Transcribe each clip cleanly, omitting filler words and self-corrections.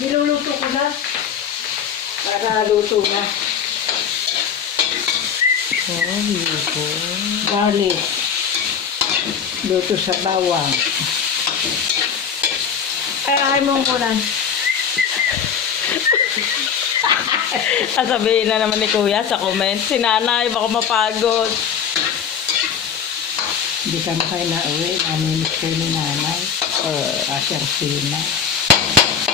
Niluluto ko na. Para luto na. Garlic. Luto sa bawang. Ay mo ko na. Sasabihin na naman ni Kuya sa comment, si nanay, baka mapagod. Hindi kami kayo nauwi. Namimiss kayo ni nanay. Asyartina.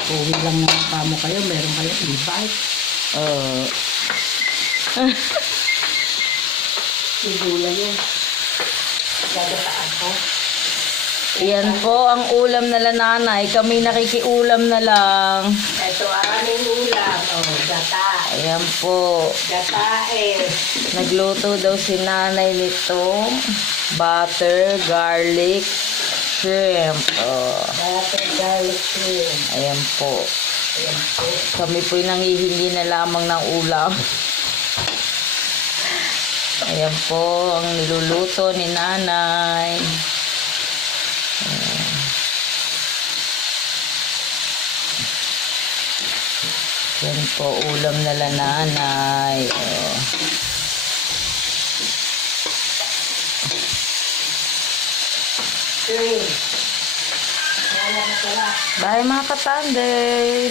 Uwi lang naman kamo kayo. Meron kayo e-bike. Sigula yun. Gagataan ko. Yan po ang ulam nila nanay. Kami nakikiulam na lang. Ito ang aming ulam. Gata. Ayan po. Gata Nagluto daw si nanay nito. Butter, garlic, shrimp. Butter garlic shrimp. Ayan po. Ayan po. Kami po'y nangihingi na lamang ng ulam. Ayan po ang niluluto ni nanay. Yan po ulam nila nanay. Shrimp. Bye mga katanday.